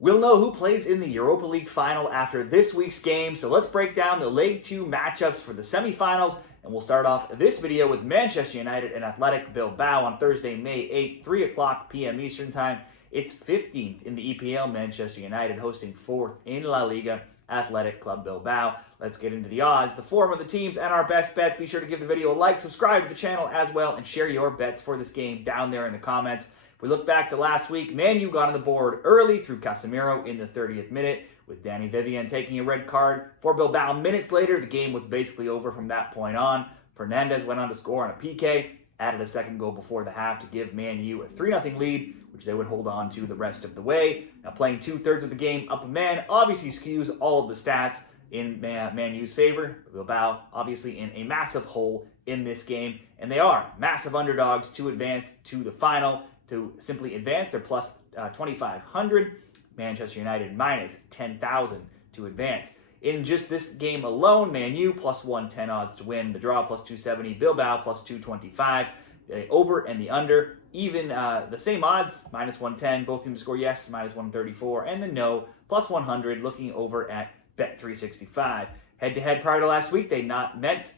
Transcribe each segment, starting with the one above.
We'll know who plays in the Europa League final after this week's game, so let's break down the League 2 matchups for the semifinals, and we'll start off this video with Manchester United and Athletic Bilbao on Thursday, May 8th, 3 o'clock p.m. Eastern Time. It's 15th in the EPL, Manchester United hosting 4th in La Liga, Athletic Club Bilbao. Let's get into the odds, the form of the teams, and our best bets. Be sure to give the video a like, subscribe to the channel as well, and share your bets for this game down there in the comments. If we look back to last week, Man U got on the board early through Casemiro in the 30th minute, with Metivier taking a red card for Bilbao. Minutes later, the game was basically over from that point on. Fernandes went on to score on a PK, added a second goal before the half to give Man U a 3-0 lead, which they would hold on to the rest of the way. Now, playing two-thirds of the game up a man obviously skews all of the stats in Man U's favor. Bilbao obviously in a massive hole in this game, and they are massive underdogs to advance to the final. To simply advance, they're plus 2,500. Manchester United minus 10,000 to advance. In just this game alone, Man U plus 110 odds to win. The draw plus 270. Bilbao plus 225. The over and the under, even the same odds, minus 110. Both teams to score yes, minus 134. And the no, plus 100, looking over at Bet365. Head-to-head prior to last week, they not met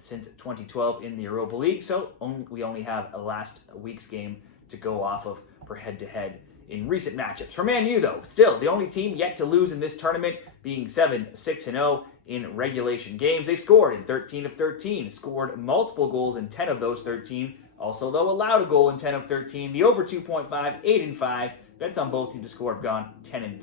since 2012 in the Europa League, so we only have a last week's game to go off of for head-to-head in recent matchups. For Man U, though, still the only team yet to lose in this tournament, being 7-6-0 in regulation games. They've scored in 13 of 13, scored multiple goals in 10 of those 13, also, though, allowed a goal in 10 of 13. The over 2.5, 8-5. Bets on both teams to score have gone 10-3.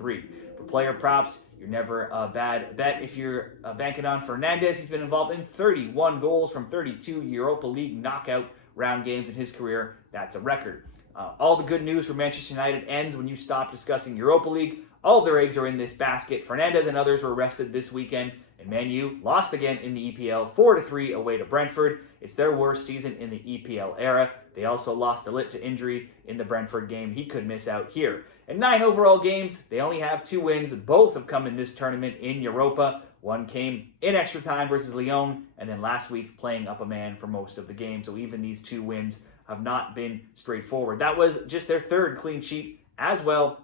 For player props, you're never a bad bet if you're banking on Fernandes. He's been involved in 31 goals from 32 Europa League knockout round games in his career. That's a record. All the good news for Manchester United ends when you stop discussing Europa League. All of their eggs are in this basket. Fernandes and others were arrested this weekend, and Man U lost again in the EPL 4-3 away to Brentford. It's their worst season in the EPL era. They also lost De Ligt to injury in the Brentford game. He could miss out here. In 9 overall games, they only have 2 wins. Both have come in this tournament in Europa. One came in extra time versus Lyon, and then last week playing up a man for most of the game. So even these 2 wins have not been straightforward. That was just their 3rd clean sheet as well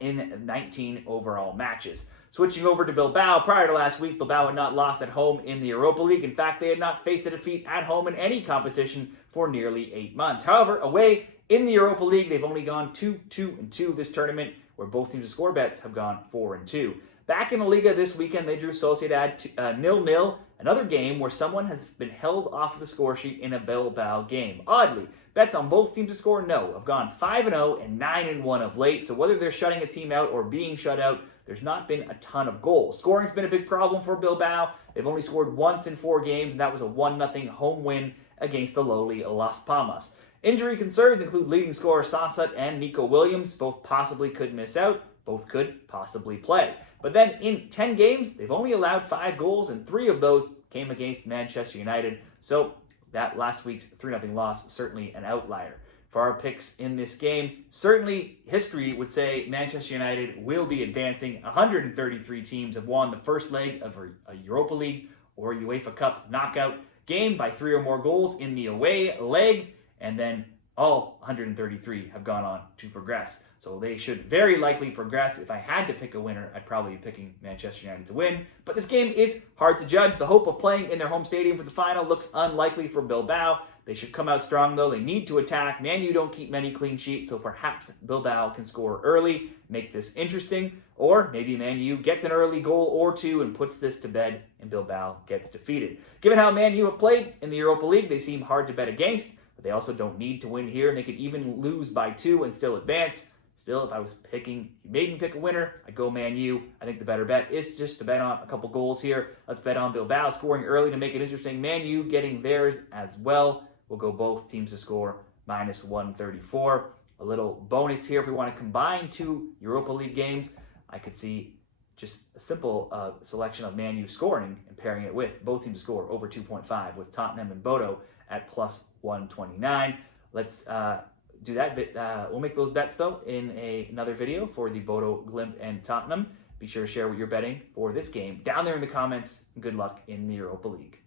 in 19 overall matches. Switching over to Bilbao, prior to last week, Bilbao had not lost at home in the Europa League. In fact, they had not faced a defeat at home in any competition for nearly 8 months. However, away in the Europa League, they've only gone 2-2 this tournament, where both teams' score bets have gone 4-2. Back in La Liga this weekend, they drew Sociedad 0-0, another game where someone has been held off the score sheet in a Bilbao game. Oddly, bets on both teams to score no have gone 5-0 and 9-1 of late, so whether they're shutting a team out or being shut out, there's not been a ton of goals. Scoring's been a big problem for Bilbao. They've only scored once in 4 games, and that was a 1-0 home win against the lowly Las Palmas. Injury concerns include leading scorer Sansat and Nico Williams. Both possibly could miss out. Both could possibly play. But then in 10 games, they've only allowed 5 goals, and 3 of those came against Manchester United. So that last week's 3-0 loss, certainly an outlier. For our picks in this game, certainly history would say Manchester United will be advancing. 133 teams have won the first leg of a Europa League or UEFA Cup knockout game by 3 or more goals in the away leg, and then all 133 have gone on to progress. So they should very likely progress. If I had to pick a winner, I'd probably be picking Manchester United to win. But this game is hard to judge. The hope of playing in their home stadium for the final looks unlikely for Bilbao. They should come out strong, though. They need to attack. Man U don't keep many clean sheets, so perhaps Bilbao can score early, make this interesting. Or maybe Man U gets an early goal or 2 and puts this to bed, and Bilbao gets defeated. Given how Man U have played in the Europa League, they seem hard to bet against, but they also don't need to win here, and they could even lose by 2 and still advance. Still, if I was picking, you made me pick a winner, I'd go Man U. I think the better bet is just to bet on a couple goals here. Let's bet on Bilbao scoring early to make it interesting. Man U getting theirs as well. We'll go both teams to score minus 134. A little bonus here if we want to combine 2 Europa League games. I could see just a simple selection of Man U scoring and pairing it with both teams to score over 2.5 with Tottenham and Bodo at plus 129. Let's do that. We'll make those bets, though, in another video for the Bodo, Glimt, and Tottenham. Be sure to share what you're betting for this game down there in the comments. Good luck in the Europa League.